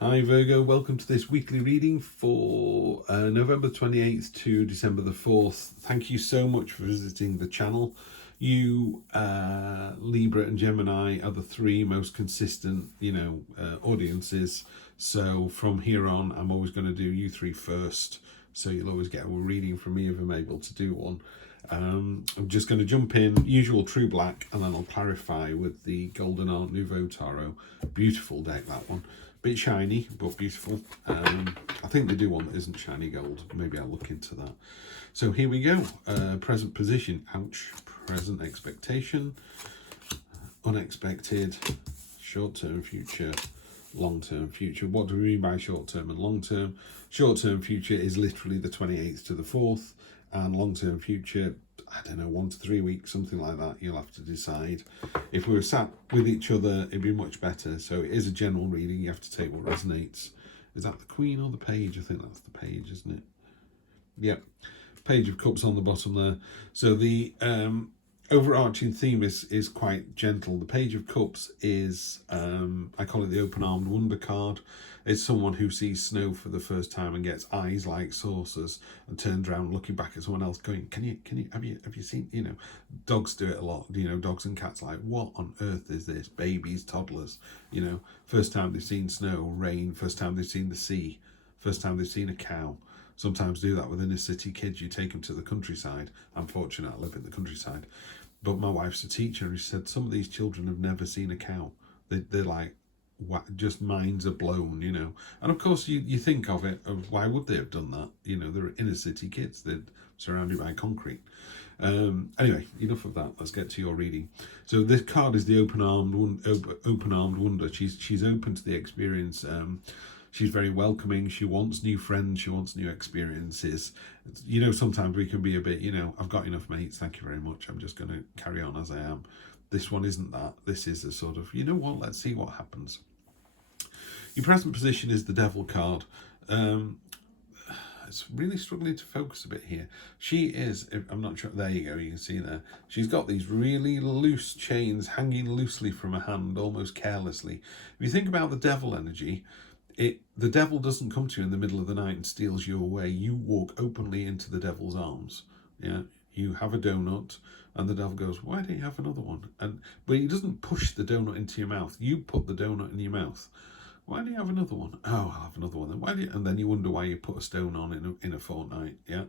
Hi Virgo, welcome to this weekly reading for November 28th to December the 4th. Thank you so much for visiting the channel. You, Libra and Gemini are the three most consistent, audiences. So from here on, I'm always going to do you three first. So you'll always get a reading from me if I'm able to do one. I'm just going to jump in, usual True Black, and then I'll clarify with the Golden Art Nouveau Tarot. Beautiful deck, that one. Bit shiny, but beautiful. I think they do one that isn't shiny gold. Maybe I'll look into that. So here we go. Present position. Ouch. Present expectation. Unexpected. Short-term future. Long-term future. What do we mean by short-term and long-term? Short-term future is literally the 28th to the 4th. And long-term future, I don't know, 1 to 3 weeks, something like that. You'll have to decide. If we were sat with each other, it'd be much better. So it is a general reading. You have to take what resonates. Is that the Queen or the Page? I think that's the Page, isn't it? Yep. Page of Cups on the bottom there. So the overarching theme is quite gentle. The Page of Cups is, I call it the open-armed wonder card. It's someone who sees snow for the first time and gets eyes like saucers and turns around looking back at someone else going, have you seen, dogs do it a lot, dogs and cats like, what on earth is this? Babies, toddlers, first time they've seen snow, rain, first time they've seen the sea, first time they've seen a cow. Sometimes do that with inner city kids. You take them to the countryside. I'm fortunate I live in the countryside. But my wife's a teacher and she said some of these children have never seen a cow. They're like, just minds are blown, And of course you think of it, of why would they have done that? They're inner city kids. They're surrounded by concrete. Anyway, enough of that. Let's get to your reading. So this card is the open-armed wonder. She's open to the experience. She's very welcoming. She wants new friends. She wants new experiences. Sometimes we can be a bit, I've got enough mates. Thank you very much. I'm just going to carry on as I am. This one isn't that. This is a sort of, let's see what happens. Your present position is the Devil card. It's really struggling to focus a bit here. She is, I'm not sure, there you go, you can see there. She's got these really loose chains hanging loosely from her hand, almost carelessly. If you think about the devil energy, the devil doesn't come to you in the middle of the night and steals you away. You walk openly into the devil's arms. Yeah, you have a donut and the devil goes, why don't you have another one? But he doesn't push the donut into your mouth. You put the donut in your mouth. Why do you have another one? Oh, I'll have another one then. And then you wonder why you put a stone on in a fortnight. Yeah.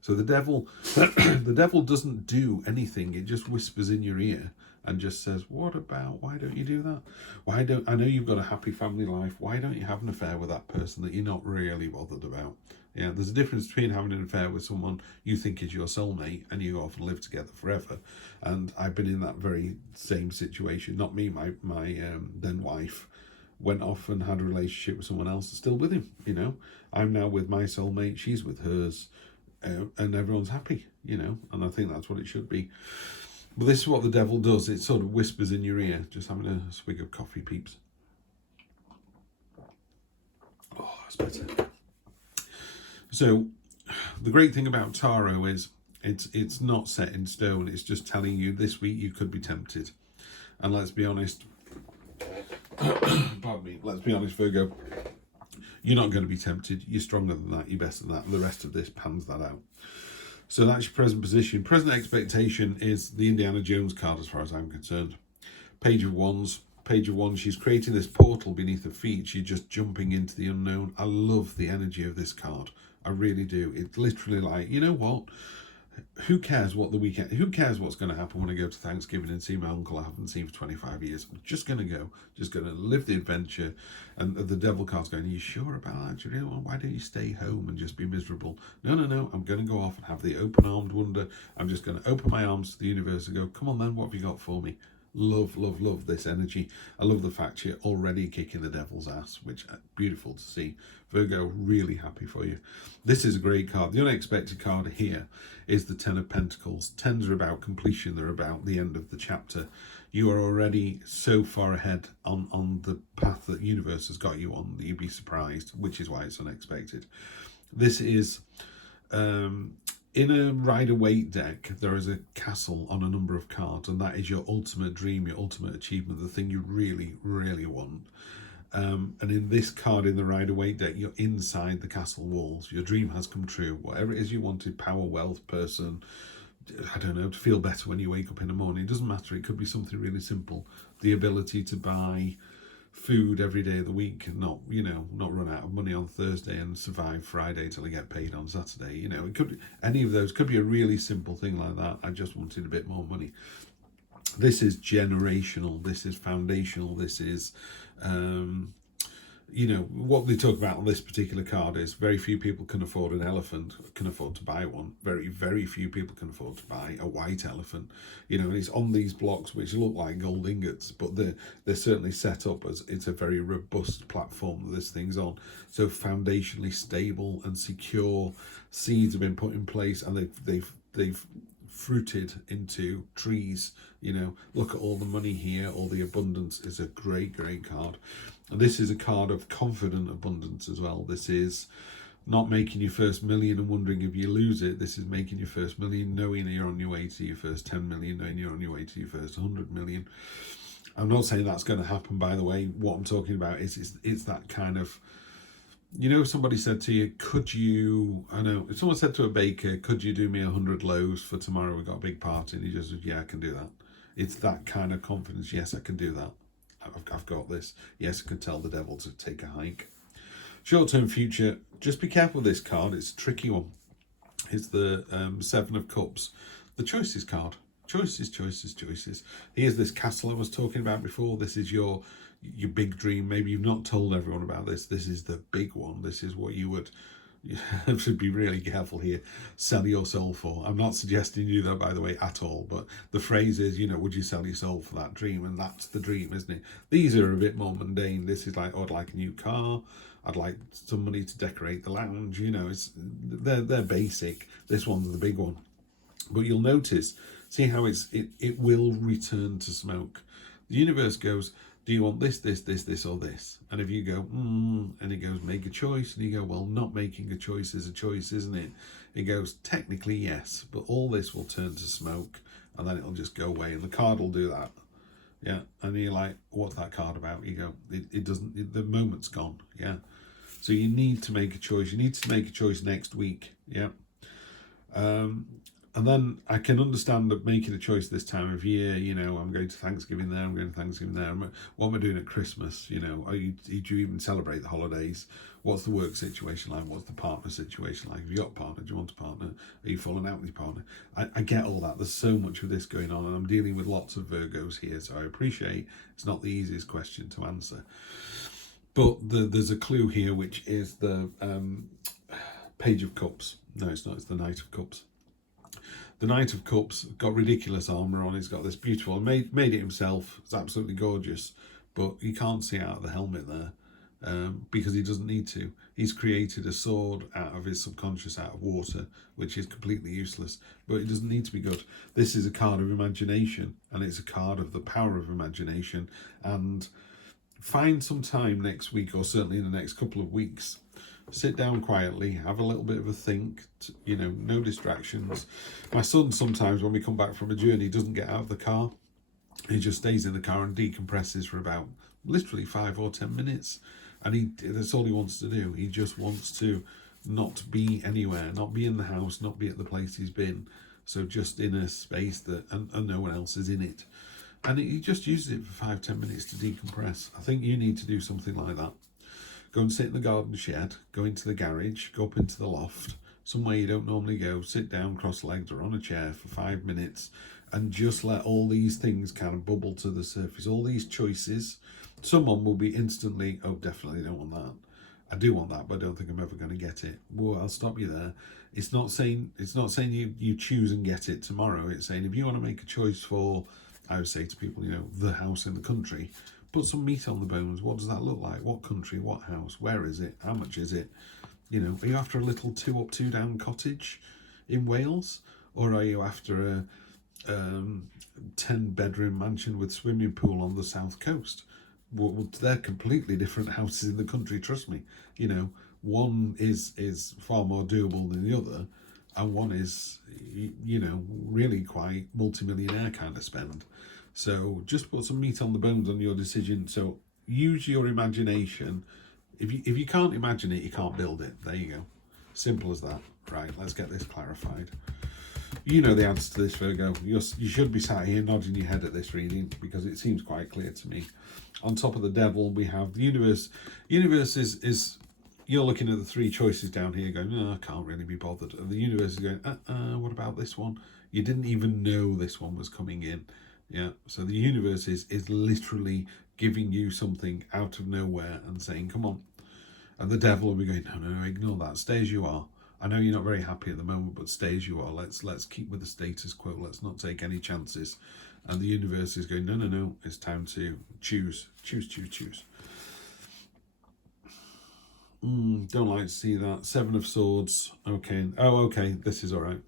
So the devil, the devil doesn't do anything. It just whispers in your ear and just says, what about, why don't you do that? I know you've got a happy family life. Why don't you have an affair with that person that you're not really bothered about? Yeah, there's a difference between having an affair with someone you think is your soulmate and you often live together forever. And I've been in that very same situation. Not me, my then wife went off and had a relationship with someone else, still with him, I'm now with my soulmate, she's with hers, and everyone's happy, and I think that's what it should be. But this is what the devil does. It sort of whispers in your ear. Just having a swig of coffee, peeps. Oh, that's better. So the great thing about tarot is it's not set in stone. It's just telling you this week you could be tempted. And let's be honest, pardon me, let's be honest, Virgo, you're not going to be tempted. You're stronger than that. You're better than that. And the rest of this pans that out. So that's your present position. Present expectation is the Indiana Jones card as far as I'm concerned. Page of Wands. Page of Wands, she's creating this portal beneath her feet. She's just jumping into the unknown. I love the energy of this card. I really do. It's literally like, you know what? Who cares what the weekend, who cares what's going to happen when I go to Thanksgiving and see my uncle I haven't seen for 25 years. I'm just going to go, just going to live the adventure. And the devil card's going, are you sure about that? Do you know, why don't you stay home and just be miserable? No, I'm going to go off and have the open-armed wonder. I'm just going to open my arms to the universe and go, come on then, what have you got for me? Love this energy. I love the fact you're already kicking the devil's ass, which is beautiful to see. Virgo, really happy for you. This is a great card. The unexpected card here is the Ten of Pentacles. Tens are about completion. They're about the end of the chapter. You are already so far ahead on the path that the universe has got you on that you'd be surprised, which is why it's unexpected. This is in a Rider-Waite deck, there is a castle on a number of cards, and that is your ultimate dream, your ultimate achievement, the thing you really, really want. And in this card, in the Rider-Waite deck, you're inside the castle walls. Your dream has come true. Whatever it is you wanted, power, wealth, person, I don't know, to feel better when you wake up in the morning. It doesn't matter. It could be something really simple. The ability to buy food every day of the week and not, not run out of money on Thursday and survive Friday till I get paid on Saturday. It could be, any of those could be a really simple thing like that. I just wanted a bit more money. This is generational. This is foundational. This is, what they talk about on this particular card is very few people can afford an elephant, can afford to buy one. Very, very few people can afford to buy a white elephant. And it's on these blocks which look like gold ingots, but they're certainly set up as it's a very robust platform that this thing's on. So foundationally stable and secure. Seeds have been put in place, and they've fruited into trees. Look at all the money here, all the abundance. Is a great card. And this is a card of confident abundance as well. This is not making your first million and wondering if you lose it. This is making your first million, knowing you're on your way to your first 10 million, knowing you're on your way to your first 100 million. I'm not saying that's going to happen, by the way. What I'm talking about is it's that kind of, if somebody said to you, if someone said to a baker, could you do me 100 loaves for tomorrow? We've got a big party. And he just said, yeah, I can do that. It's that kind of confidence. Yes, I can do that. I've got this. Yes, I can tell the devil to take a hike. Short-term future. Just be careful with this card. It's a tricky one. It's the Seven of Cups. The Choices card. Choices. Here's this castle I was talking about before. This is your big dream. Maybe you've not told everyone about this. This is the big one. This is what you should be really careful here. Sell your soul for. I'm not suggesting you that, by the way, at all. But the phrase is, would you sell your soul for that dream? And that's the dream, isn't it? These are a bit more mundane. This is like, I'd like a new car. I'd like some money to decorate the lounge. They're basic. This one's the big one. But you'll notice, see how it will return to smoke. The universe goes, do you want this, or this? And if you go, and it goes, make a choice, and you go, well, not making a choice is a choice, isn't it? It goes, technically, yes, but all this will turn to smoke, and then it'll just go away, and the card will do that. Yeah, and you're like, what's that card about? You go, it doesn't, the moment's gone, yeah? So you need to make a choice. You need to make a choice next week, yeah? And then I can understand that making a choice this time of year, I'm going to Thanksgiving there, I'm going to Thanksgiving there. What am I doing at Christmas? Do you even celebrate the holidays? What's the work situation like? What's the partner situation like? Have you got a partner? Do you want a partner? Are you falling out with your partner? I get all that. There's so much of this going on, and I'm dealing with lots of Virgos here, so I appreciate it's not the easiest question to answer. But there's a clue here, which is the Page of Cups. No, it's not. It's the Knight of Cups. The Knight of Cups got ridiculous armour on. He's got this beautiful, made it himself. It's absolutely gorgeous, but you can't see out of the helmet there because he doesn't need to. He's created a sword out of his subconscious, out of water, which is completely useless, but it doesn't need to be good. This is a card of imagination, and it's a card of the power of imagination. And find some time next week, or certainly in the next couple of weeks, sit down quietly, have a little bit of a think, no distractions. My son sometimes, when we come back from a journey, doesn't get out of the car. He just stays in the car and decompresses for about literally 5 or 10 minutes. And that's all he wants to do. He just wants to not be anywhere, not be in the house, not be at the place he's been. So just in a space that, and no one else is in it. And he just uses it for 5-10 minutes to decompress. I think you need to do something like that. Go and sit in the garden shed, go into the garage, go up into the loft, somewhere you don't normally go, sit down cross-legged or on a chair for 5 minutes, and just let all these things kind of bubble to the surface. All these choices. Someone will be instantly, oh, definitely don't want that. I do want that, but I don't think I'm ever going to get it. Well, I'll stop you there. It's not saying you choose and get it tomorrow. It's saying if you want to make a choice for, I would say to people, the house in the country, put some meat on the bones. What does that look like? What country? What house? Where is it? How much is it? Are you after a little 2-up, 2-down cottage in Wales? Or are you after a 10-bedroom mansion with swimming pool on the south coast? Well, they're completely different houses in the country, trust me. One is far more doable than the other, and one is, really quite multi-millionaire kind of spend. So just put some meat on the bones on your decision. So, use your imagination. If you can't imagine it, you can't build it. There you go. Simple as that. Right, let's get this clarified. You know the answer to this, Virgo. You should be sat here nodding your head at this reading because it seems quite clear to me. On top of the devil, we have the universe. Universe is you're looking at the three choices down here going, no, I can't really be bothered. And the universe is going, what about this one? You didn't even know this one was coming in. Yeah, so the universe is literally giving you something out of nowhere and saying, come on. And the devil will be going, no, ignore that. Stay as you are. I know you're not very happy at the moment, but stay as you are. Let's keep with the status quo. Let's not take any chances. And the universe is going, no. It's time to choose. Don't like to see that. Seven of Swords. Okay. Oh, okay. This is all right.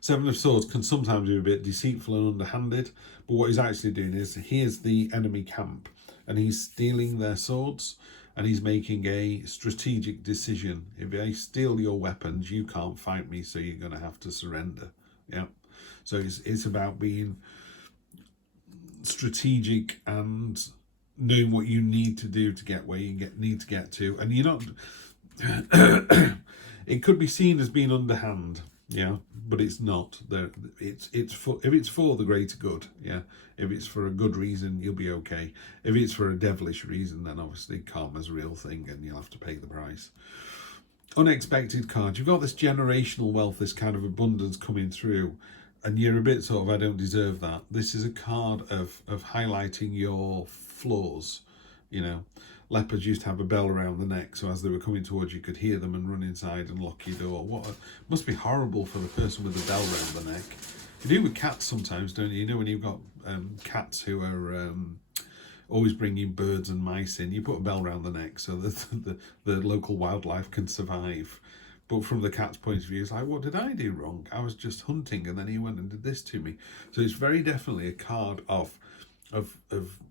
Seven of Swords can sometimes be a bit deceitful and underhanded. But what he's actually doing is, here's the enemy camp. And he's stealing their swords. And he's making a strategic decision. If I steal your weapons, you can't fight me, so you're going to have to surrender. Yeah. So it's about being strategic and knowing what you need to do to get where you need to get to. And you're not... it could be seen as being underhand, yeah, but it's not. It's for, if it's for the greater good, yeah. If it's for a good reason, you'll be okay. If it's for a devilish reason, then obviously karma's a real thing and you'll have to pay the price. Unexpected card. You've got this generational wealth, this kind of abundance coming through, and you're a bit sort of, I don't deserve that. This is a card of highlighting your flaws, you know. Leopards used to have a bell around the neck, so as they were coming towards you, you could hear them and run inside and lock your door. Must be horrible for the person with the bell around the neck. You do with cats sometimes, don't you? You know when you've got cats who are always bringing birds and mice in, you put a bell around the neck so that the local wildlife can survive. But from the cat's point of view, it's like, what did I do wrong? I was just hunting and then he went and did this to me. So it's very definitely a card of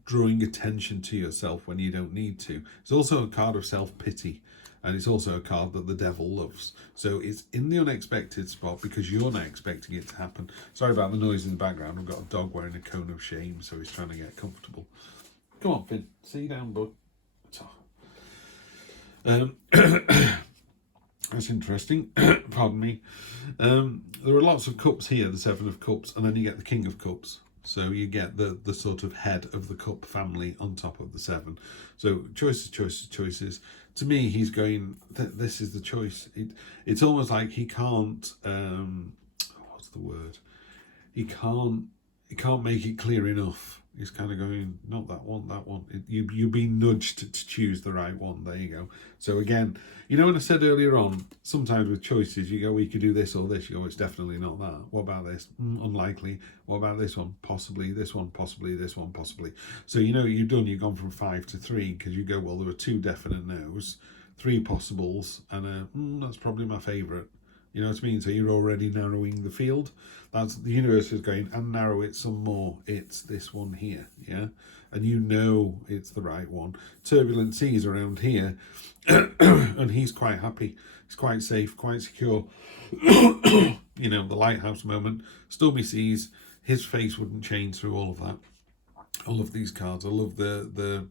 drawing attention to yourself when you don't need to. It's also a card of self-pity, and it's also a card that the devil loves. So it's in the unexpected spot because you're not expecting it to happen. Sorry about the noise in the background. I've got a dog wearing a cone of shame, so he's trying to get comfortable. Come on, Finn. Sit down, bud. That's interesting. Pardon me. There are lots of cups here, the Seven of Cups, and then you get the King of Cups. So you get the sort of head of the cup family on top of the seven. So choices. To me, he's going, this is the choice. It's almost like he can't, what's the word? He can't make it clear enough. He's kind of going, not that one, that one. You've been nudged to choose the right one. There you go. So again, you know when I said earlier on, sometimes with choices, you go, well, you could do this or this. You go, it's definitely not that. What about this? Unlikely. What about this one? Possibly. This one, possibly. This one, possibly. So you know what you've done, you've gone from 5 to 3 because you go, well, there were 2 definite no's, 3 possibles, and that's probably my favourite. You know what I mean? So you're already narrowing the field. That's the universe is going, and narrow it some more. It's this one here, yeah? And you know it's the right one. Turbulent seas around here, and he's quite happy. He's quite safe, quite secure. You know, the lighthouse moment, stormy seas, his face wouldn't change through all of that. I love these cards. I love the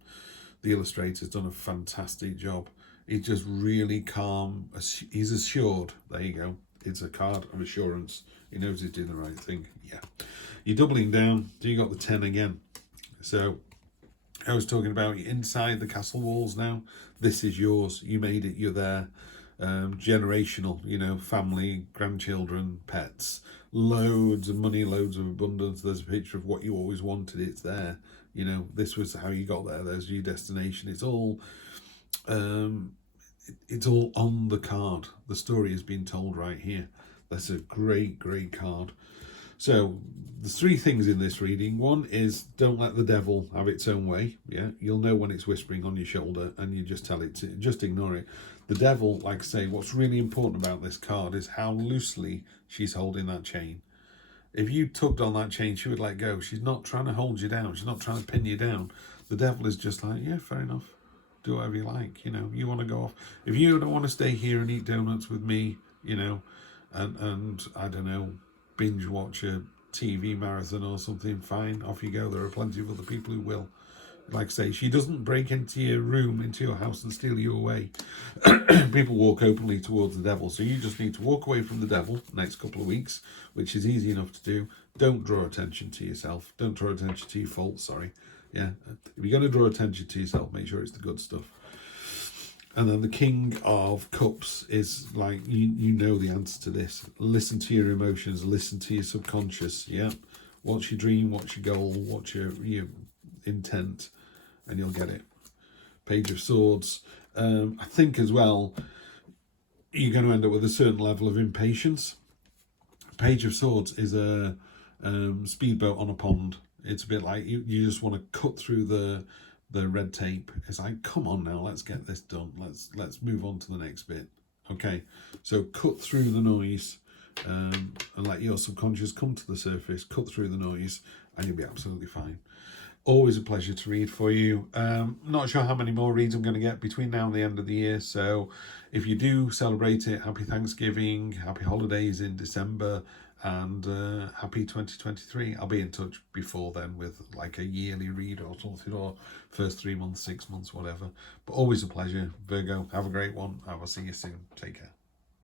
illustrator's done a fantastic job. He's just really calm. He's assured. There you go. It's a card of assurance. He knows he's doing the right thing. Yeah. You're doubling down. So you got the 10 again. So I was talking about inside the castle walls now. This is yours. You made it. You're there. Generational, you know, family, grandchildren, pets, loads of money, loads of abundance. There's a picture of what you always wanted. It's there. You know, this was how you got there. There's your destination. It's all on the card. The story has been told right here. That's a great card. So there's 3 things in this reading. One is, don't let the devil have its own way. Yeah, you'll know when it's whispering on your shoulder and you just tell it to just ignore it. The devil, like I say, what's really important about this card is how loosely she's holding that chain. If you tugged on that chain, she would let go. She's not trying to hold you down. She's not trying to pin you down. The devil is just like, yeah, fair enough. Do whatever you like, you know. You want to go off. If you don't want to stay here and eat donuts with me, you know, and I don't know, binge watch a TV marathon or something, fine, off you go. There are plenty of other people who will. Like I say, she doesn't break into your room, into your house and steal you away. People walk openly towards the devil. So you just need to walk away from the devil the next couple of weeks, which is easy enough to do. Don't draw attention to yourself. Don't draw attention to your faults, sorry. Yeah, if you're going to draw attention to yourself, make sure it's the good stuff. And then the King of Cups is like, you know the answer to this. Listen to your emotions, listen to your subconscious, yeah? What's your dream, what's your goal, what's your intent, and you'll get it. Page of Swords. I think as well, you're going to end up with a certain level of impatience. Page of Swords is a speedboat on a pond. It's a bit like you just want to cut through the red tape. It's like, come on now, let's get this done. Let's move on to the next bit. Okay, so cut through the noise and let your subconscious come to the surface. Cut through the noise, and you'll be absolutely fine. Always a pleasure to read for you. Not sure how many more reads I'm going to get between now and the end of the year. So if you do celebrate it, happy Thanksgiving, happy holidays in December, and happy 2023. I'll be in touch before then with like a yearly read or something, or first 3 months, 6 months, whatever. But always a pleasure, Virgo. Have a great one. I will see you soon. Take care.